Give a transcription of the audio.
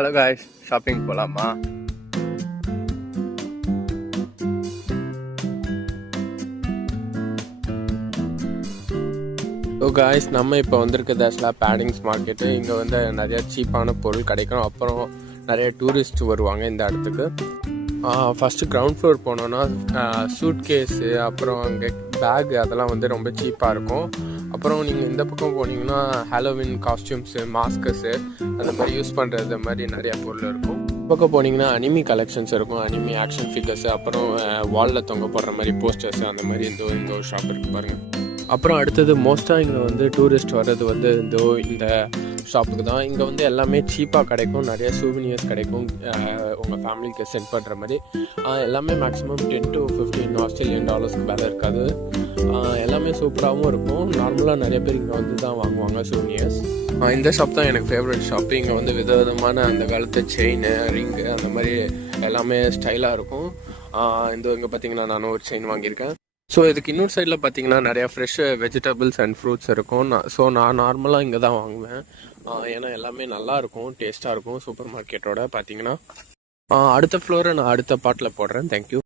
Hello guys, shopping போகலாமா? So guys, நம்ம இப்போ வந்திருக்கிறது ஆக்சுவலாக பேடிங்ஸ் மார்க்கெட்டு. இங்கே வந்து நிறையா சீப்பான பொருள் கிடைக்கும். அப்புறம் நிறைய டூரிஸ்ட் வருவாங்க இந்த இடத்துக்கு. ஃபஸ்ட்டு கிரவுண்ட் ஃப்ளோர் போனோன்னா சூட் கேஸு, அப்புறம் அங்கே பேக் அதெல்லாம் வந்து ரொம்ப சீப்பாக இருக்கும். அப்புறம் நீங்கள் இந்த பக்கம் போனீங்கன்னா ஹாலோவின் காஸ்டியூம்ஸு, மாஸ்கஸு அந்த மாதிரி யூஸ் பண்ணுறது மாதிரி நிறையா பொருள் இருக்கும். பக்கம் போனீங்கன்னா அனிமி கலெக்ஷன்ஸ் இருக்கும், அனிமி ஆக்ஷன் ஃபிகர்ஸு, அப்புறம் வாலில் தொங்க போடுற மாதிரி போஸ்டர்ஸு அந்த மாதிரி இங்கே ஒரு ஷாப் இருக்குது பாருங்கள். அப்புறம் அடுத்தது மோஸ்ட்டாக இங்கே வந்து டூரிஸ்ட் வர்றது வந்து இந்த ஷாப்புக்கு தான். இங்கே வந்து எல்லாமே சீப்பாக கிடைக்கும், நிறைய சூவினியர்ஸ் கிடைக்கும் உங்கள் ஃபேமிலிக்கு சென்ட் பண்ணுற மாதிரி. எல்லாமே மேக்ஸிமம் 10 to 15 ஆஸ்திரேலியன் டாலர்ஸ்க்கு மேலே இருக்காது. எல்லாமே சூப்பராகவும் இருக்கும். நார்மலாக நிறைய பேர் இங்கே வந்து தான் வாங்குவாங்க சூவினியர்ஸ். இந்த ஷாப் தான் எனக்கு ஃபேவரட் ஷாப்பு. இங்கே வந்து விதவிதமான அந்த காலத்து செயின், ரிங்கு அந்த மாதிரி எல்லாமே ஸ்டைலாக இருக்கும். இங்கே பார்த்தீங்கன்னா நானும் ஒரு செயின் வாங்கியிருக்கேன். ஸோ இதுக்கு இன்னொரு சைடில் பார்த்தீங்கன்னா நிறையா ஃப்ரெஷ் வெஜிடபிள்ஸ் அண்ட் ஃப்ரூட்ஸ் இருக்கும். நான் நார்மலாக இங்கே தான் வாங்குவேன். ஏன்னா எல்லாமே நல்லாயிருக்கும், டேஸ்ட்டாக இருக்கும். சூப்பர் மார்க்கெட்டோட பார்த்தீங்கன்னா அடுத்த ஃப்ளோரை நான் அடுத்த பாட்டில் போடுறேன். தேங்க்யூ.